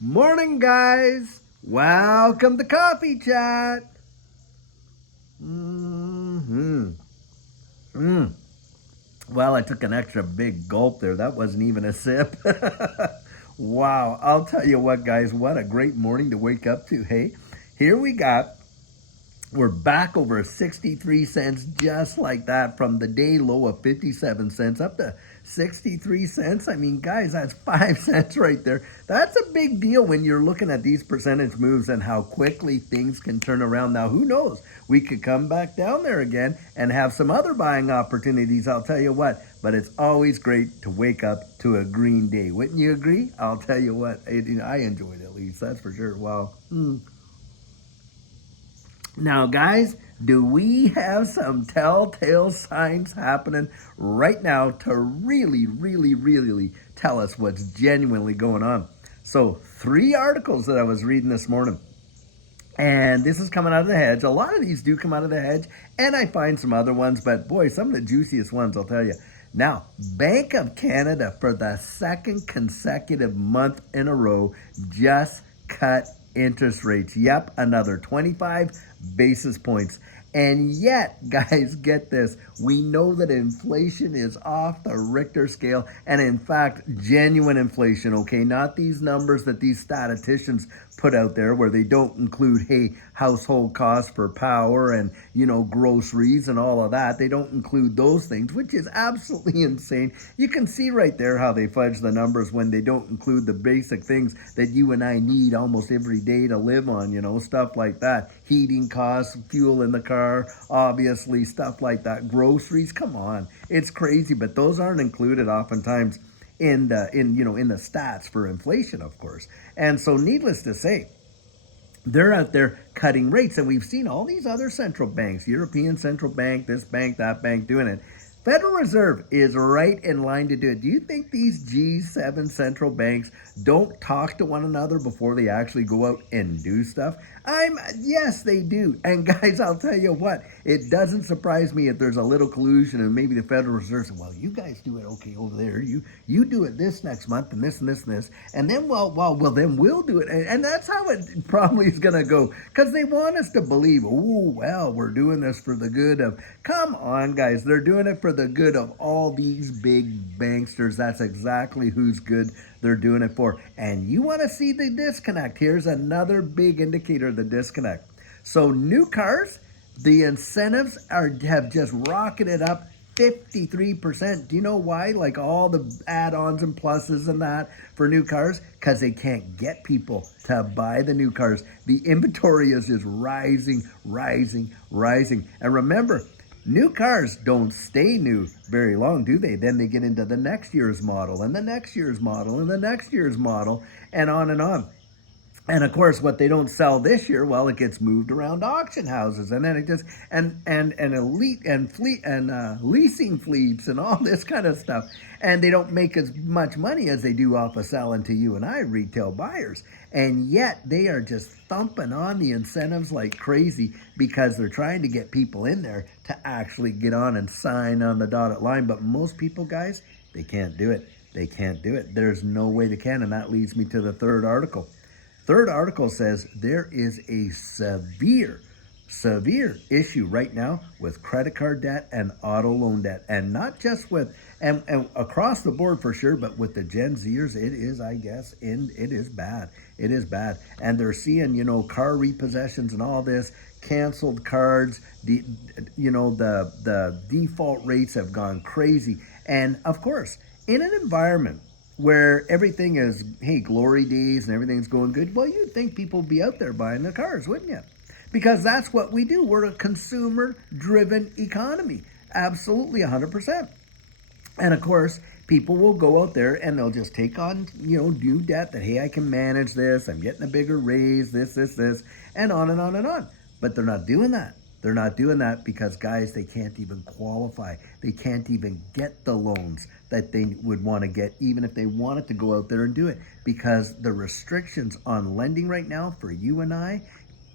Morning, guys. Welcome to Coffee Chat. hmm Mm. Well, I took an extra big gulp there. That wasn't even a sip. Wow. I'll tell you what, guys, what a great morning to wake up to. Hey, here we're back over 63 cents just like that from the day low of 57 cents up to 63 cents. I mean, guys, that's 5 cents right there. That's a big deal when you're looking at these percentage moves and how quickly things can turn around. Now, who knows? We could come back down there again and have some other buying opportunities. I'll tell you what, but it's always great to wake up to a green day. Wouldn't you agree? I'll tell you what, I enjoyed it at least, that's for sure. Wow. Now, guys, do we have some telltale signs happening right now to really tell us what's genuinely going on? So, three articles that I was reading this morning, and this is coming out of the hedge. A lot of these do come out of the hedge, and I find some other ones, but boy, some of the juiciest ones, I'll tell you. Now, Bank of Canada, for the second consecutive month in a row, just cut interest rates. Yep, another 25 basis points. And yet, guys, get this. We know that inflation is off the Richter scale, and in fact, genuine inflation, okay? Not these numbers that these statisticians put out there where they don't include, hey, household costs for power and, groceries and all of that. They don't include those things, which is absolutely insane. You can see right there how they fudge the numbers when they don't include the basic things that you and I need almost every day to live on, stuff like that. Heating costs, fuel in the car, obviously, stuff like that. Groceries, come on. It's crazy, but those aren't included oftentimes in the stats for inflation, of course. And so, needless to say, they're out there cutting rates, and we've seen all these other central banks, European Central Bank, this bank, that bank, doing it. Federal Reserve is right in line to do it. Do you think these G7 central banks don't talk to one another before they actually go out and do stuff? Yes, they do. And guys, I'll tell you what, it doesn't surprise me if there's a little collusion and maybe the Federal Reserve says, well, you guys do it okay over there. You do it this next month and this and this and this. And then then we'll do it. And that's how it probably is gonna go. Because they want us to believe, oh well, we're doing this for the good of, come on, guys, they're doing it for the good of all these big banksters. That's exactly who's good they're doing it for. And you want to see the disconnect. Here's another big indicator of the disconnect. So new cars, the incentives have just rocketed up 53%. Do you know why? Like all the add-ons and pluses and that for new cars? Because they can't get people to buy the new cars. The inventory is just rising. And remember, new cars don't stay new very long, do they? Then they get into the next year's model and the next year's model and the next year's model and on and on. And of course, what they don't sell this year, well, it gets moved around auction houses, and then it just and elite and fleet and leasing fleets and all this kind of stuff, and they don't make as much money as they do off of selling to you and I, retail buyers, and yet they are just thumping on the incentives like crazy because they're trying to get people in there to actually get on and sign on the dotted line. But most people, guys, they can't do it. They can't do it. There's no way they can, and that leads me to the third article. Third article says there is a severe issue right now with credit card debt and auto loan debt, and not just with and across the board for sure, but with the Gen Zers, it is, I guess, and it is bad. It is bad, and they're seeing car repossessions and all this, canceled cards. The default rates have gone crazy, and of course, in an environment where everything is, hey, glory days and everything's going good, well, you'd think people would be out there buying the cars, wouldn't you? Because that's what we do. We're a consumer-driven economy. Absolutely, 100%. And of course, people will go out there and they'll just take on, new debt that, hey, I can manage this. I'm getting a bigger raise, this, and on and on and on. But they're not doing that. They're not doing that because, guys, they can't even qualify. They can't even get the loans that they would want to get, even if they wanted to go out there and do it, because the restrictions on lending right now for you and I,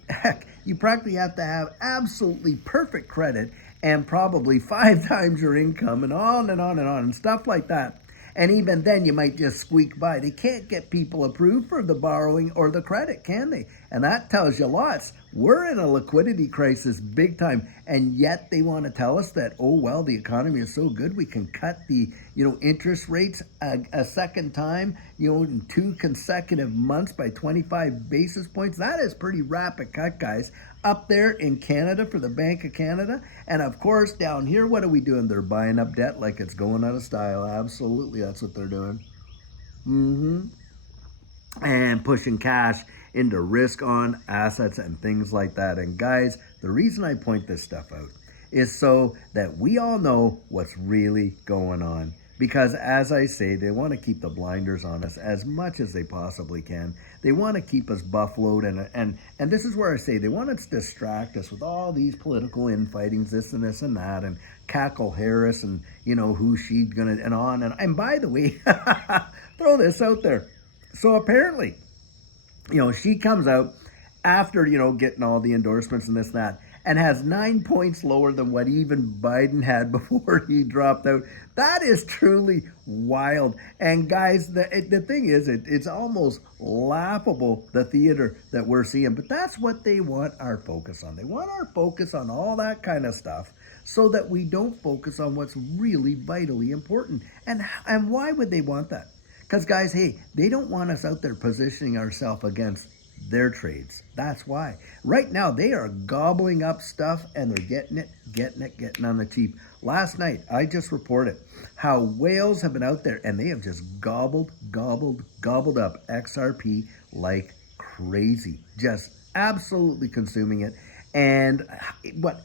heck, you practically have to have absolutely perfect credit and probably 5 times your income and on and on and on and stuff like that. And even then, you might just squeak by. They can't get people approved for the borrowing or the credit, can they? And that tells you lots. We're in a liquidity crisis big time. And yet they want to tell us that, oh, well, the economy is so good, we can cut the, interest rates a second time, in 2 consecutive months by 25 basis points. That is pretty rapid cut, guys. Up there in Canada for the Bank of Canada. And of course, down here, what are we doing? They're buying up debt like it's going out of style. Absolutely, that's what they're doing. And pushing cash into risk on assets and things like that. And guys, the reason I point this stuff out is so that we all know what's really going on. Because as I say, they want to keep the blinders on us as much as they possibly can. They want to keep us buffaloed, and this is where I say they want to distract us with all these political infightings, this and this and that, and Cackle Harris and who she's gonna and on and by the way, throw this out there. So apparently, she comes out after getting all the endorsements and this and that, and has 9 points lower than what even Biden had before he dropped out. That is truly wild. And guys, the thing is, it's almost laughable, the theater that we're seeing. But that's what they want our focus on. They want our focus on all that kind of stuff so that we don't focus on what's really vitally important. And why would they want that? Because guys, hey, they don't want us out there positioning ourselves against their trades. That's why. Right now, they are gobbling up stuff and they're getting on the cheap. Last night, I just reported how whales have been out there and they have just gobbled up XRP like crazy. Just absolutely consuming it. And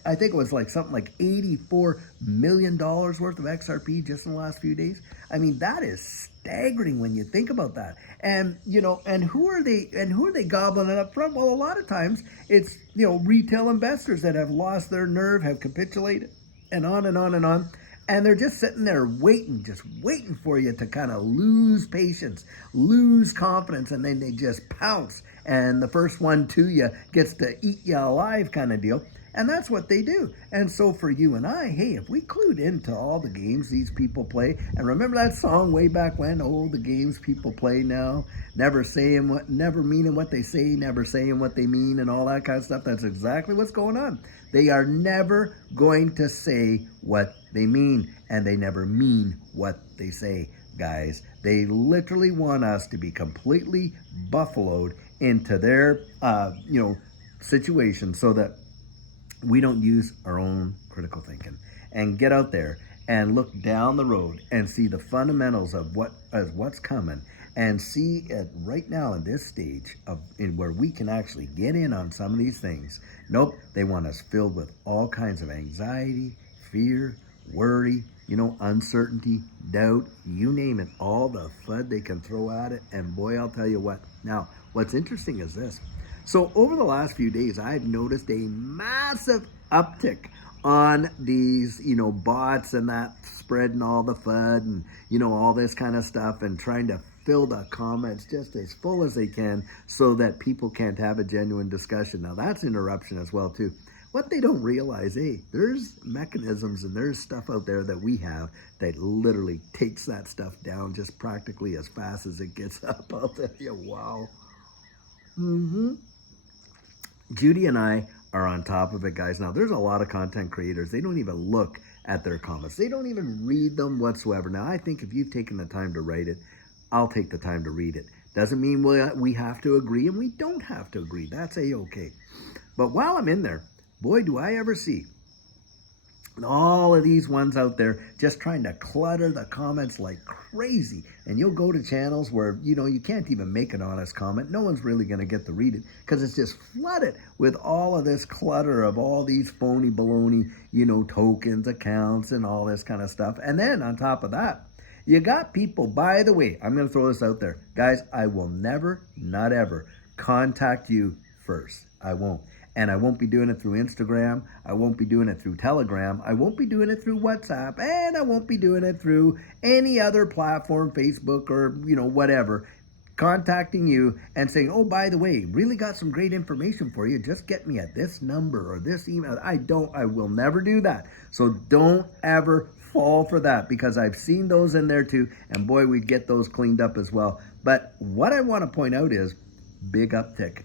I think it was like something like $84 million worth of XRP just in the last few days. I mean, that is staggering when you think about that. And and who are they gobbling it up from? Well, a lot of times it's retail investors that have lost their nerve, have capitulated, and on and on and on. And they're just sitting there waiting for you to kind of lose patience, lose confidence, and then they just pounce. And the first one to you gets to eat you alive kind of deal. And that's what they do. And so for you and I, hey, if we clued into all the games these people play, and remember that song way back when, oh, the games people play now, never meaning what they say, never saying what they mean, and all that kind of stuff. That's exactly what's going on. They are never going to say what they mean, and they never mean what they say, guys. They literally want us to be completely buffaloed into their, situation so that we don't use our own critical thinking and get out there and look down the road and see the fundamentals of what's coming and see it right now in this stage where we can actually get in on some of these things. Nope, they want us filled with all kinds of anxiety, fear, worry, uncertainty, doubt, you name it, all the FUD they can throw at it. And boy, I'll tell you what. Now, what's interesting is this. So over the last few days, I've noticed a massive uptick on these, bots and that spreading all the FUD and, all this kind of stuff and trying to fill the comments just as full as they can so that people can't have a genuine discussion. Now, that's interruption as well, too. What they don't realize, hey, there's mechanisms and there's stuff out there that we have that literally takes that stuff down just practically as fast as it gets up. I'll tell you, wow. Judy and I are on top of it, guys. Now, there's a lot of content creators. They don't even look at their comments. They don't even read them whatsoever. Now, I think if you've taken the time to write it, I'll take the time to read it. Doesn't mean we have to agree, and we don't have to agree. That's A-okay. But while I'm in there, boy, do I ever see all of these ones out there just trying to clutter the comments like crazy. And you'll go to channels where, you can't even make an honest comment. No one's really going to get to read it because it's just flooded with all of this clutter of all these phony baloney, tokens, accounts, and all this kind of stuff. And then on top of that, you got people, by the way, I'm going to throw this out there. Guys, I will never, not ever, contact you first. I won't. And I won't be doing it through Instagram. I won't be doing it through Telegram. I won't be doing it through WhatsApp. And I won't be doing it through any other platform, Facebook or, whatever. Contacting you and saying, oh, by the way, really got some great information for you. Just get me at this number or this email. I will never do that. So don't ever fall for that because I've seen those in there too, and boy, we'd get those cleaned up as well. But what I want to point out is big uptick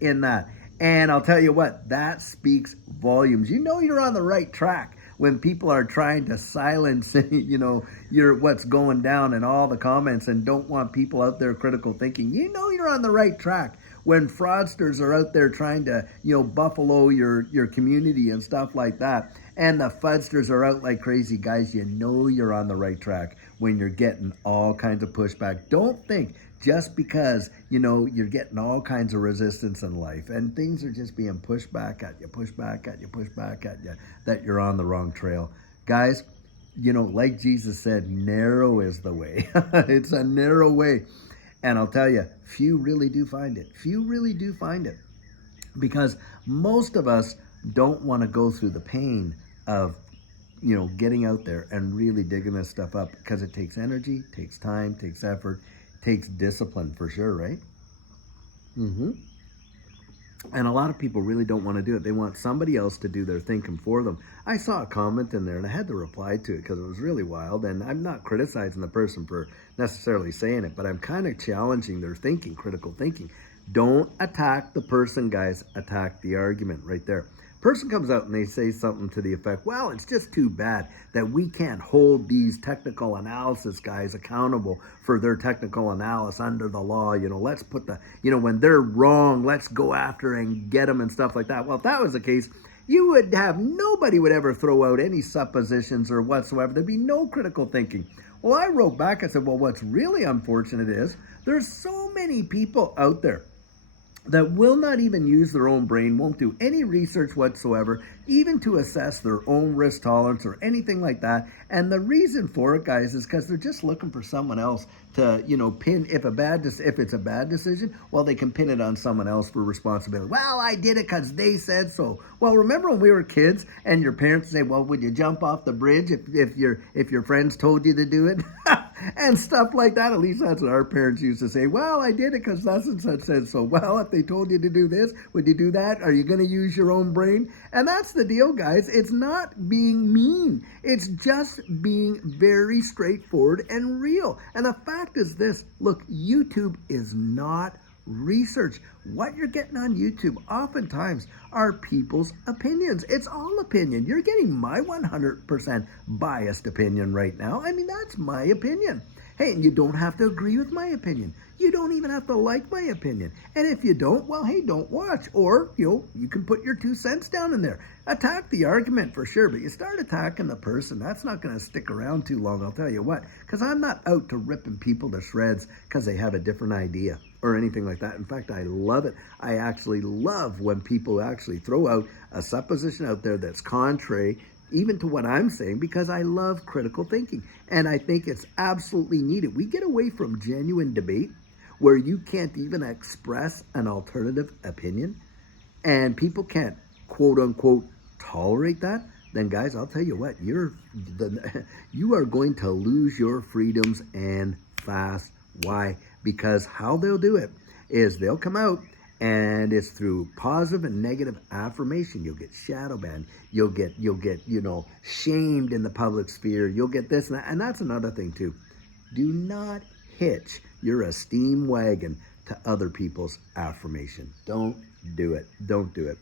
in that. And I'll tell you what, that speaks volumes. You know you're on the right track when people are trying to silence, your what's going down in all the comments and don't want people out there critical thinking. You know you're on the right track when fraudsters are out there trying to, buffalo your community and stuff like that. And the fudsters are out like crazy, guys. You know you're on the right track when you're getting all kinds of pushback. Don't think just because, you're getting all kinds of resistance in life and things are just being pushed back at you, that you're on the wrong trail. Guys, like Jesus said, narrow is the way. It's a narrow way. And I'll tell you, few really do find it. Because most of us don't want to go through the pain of, getting out there and really digging this stuff up because it takes energy, takes time, takes effort, takes discipline for sure, right? And a lot of people really don't want to do it. They want somebody else to do their thinking for them. I saw a comment in there and I had to reply to it because it was really wild. And I'm not criticizing the person for necessarily saying it, but I'm kind of challenging their thinking, critical thinking. Don't attack the person, guys. Attack the argument right there. Person comes out and they say something to the effect, well, it's just too bad that we can't hold these technical analysis guys accountable for their technical analysis under the law. Let's put when they're wrong, let's go after and get them and stuff like that. Well, if that was the case, you would have nobody would ever throw out any suppositions or whatsoever. There'd be no critical thinking. Well, I wrote back, I said, well, what's really unfortunate is there's so many people out there that will not even use their own brain, won't do any research whatsoever, even to assess their own risk tolerance or anything like that. And the reason for it, guys, is because they're just looking for someone else to, pin. If it's a bad decision, well, they can pin it on someone else for responsibility. Well, I did it because they said so. Well, remember when we were kids and your parents say, well, would you jump off the bridge if your friends told you to do it? And stuff like that. At least that's what our parents used to say. Well, I did it because such and such said so. Well, if they told you to do this, would you do that? Are you going to use your own brain? And that's the deal, guys. It's not being mean. It's just being very straightforward and real. And the fact is this. Look, YouTube is not research. What you're getting on YouTube oftentimes are people's opinions. It's all opinion. You're getting my 100% biased opinion right now. I mean, that's my opinion. Hey, and you don't have to agree with my opinion. You don't even have to like my opinion. And if you don't, well, hey, don't watch. Or, you can put your 2 cents down in there. Attack the argument for sure, but you start attacking the person, that's not going to stick around too long, I'll tell you what. Because I'm not out to ripping people to shreds because they have a different idea or anything like that. In fact, I love it. I actually love when people actually throw out a supposition out there that's contrary even to what I'm saying, because I love critical thinking. And I think it's absolutely needed. We get away from genuine debate where you can't even express an alternative opinion and people can't, quote unquote, tolerate that. Then guys, I'll tell you what, you are going to lose your freedoms and fast. Why? Because how they'll do it is they'll come out and it's through positive and negative affirmation. You'll get shadow banned. You'll get, shamed in the public sphere. You'll get this and that. And that's another thing too. Do not hitch your esteem wagon to other people's affirmation. Don't do it. Don't do it.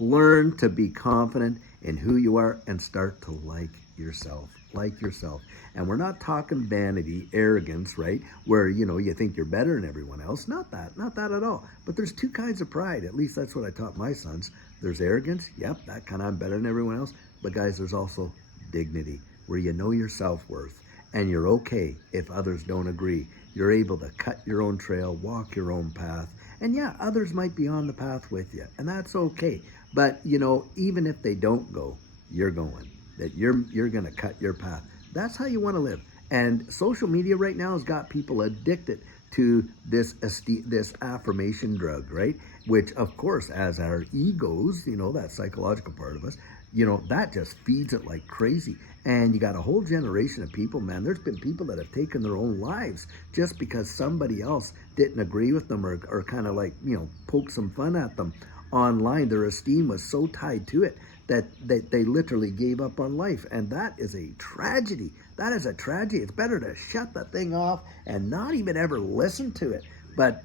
Learn to be confident in who you are and start to like yourself. Like yourself. And we're not talking vanity, arrogance, right? Where, you think you're better than everyone else. Not that at all. But there's 2 kinds of pride. At least that's what I taught my sons. There's arrogance. Yep, that kind of I'm better than everyone else. But guys, there's also dignity, where you know your self-worth. And you're okay if others don't agree. You're able to cut your own trail, walk your own path. And yeah, others might be on the path with you. And that's okay. But, even if they don't go, you're going. That you're going to cut your path. That's how you want to live. And social media right now has got people addicted to this affirmation drug, right? Which, of course, as our egos, that psychological part of us, that just feeds it like crazy. And you got a whole generation of people, man. There's been people that have taken their own lives just because somebody else didn't agree with them or kind of like, poke some fun at them online. Their esteem was so tied to it that they literally gave up on life. And that is a tragedy. That is a tragedy. It's better to shut the thing off and not even ever listen to it. But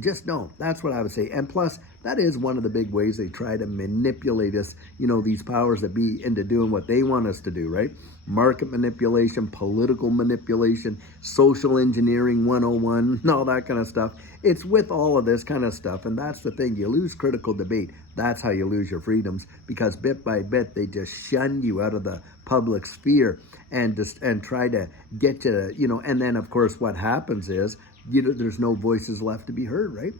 just don't. That's what I would say. And plus, that is one of the big ways they try to manipulate us, these powers that be, into doing what they want us to do, right? Market manipulation, political manipulation, social engineering 101, and all that kind of stuff. It's with all of this kind of stuff. And that's the thing. You lose critical debate. That's how you lose your freedoms, because bit by bit, they just shun you out of the public sphere and try to get you to, and then, of course, what happens is, there's no voices left to be heard, right?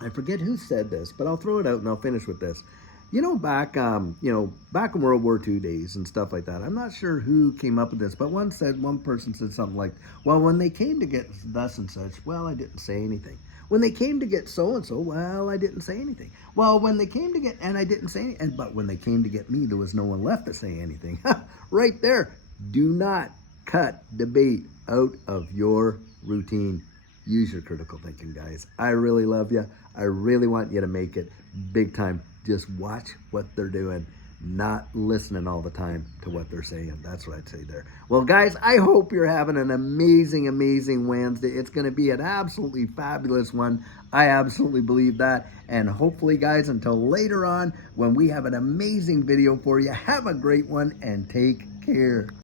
I forget who said this, but I'll throw it out and I'll finish with this. Back in World War II days and stuff like that, I'm not sure who came up with this, but one person said something like, well, when they came to get thus and such, well, I didn't say anything. When they came to get so-and-so, well, I didn't say anything. Well, when they came to get, and I didn't say anything, but when they came to get me, there was no one left to say anything. Right there. Do not cut debate out of your routine. Use your critical thinking, guys. I really love you. I really want you to make it big time. Just watch what they're doing, not listening all the time to what they're saying. That's what I'd say there. Well, guys, I hope you're having an amazing, amazing Wednesday. It's going to be an absolutely fabulous one. I absolutely believe that. And hopefully, guys, until later on, when we have an amazing video for you, have a great one and take care.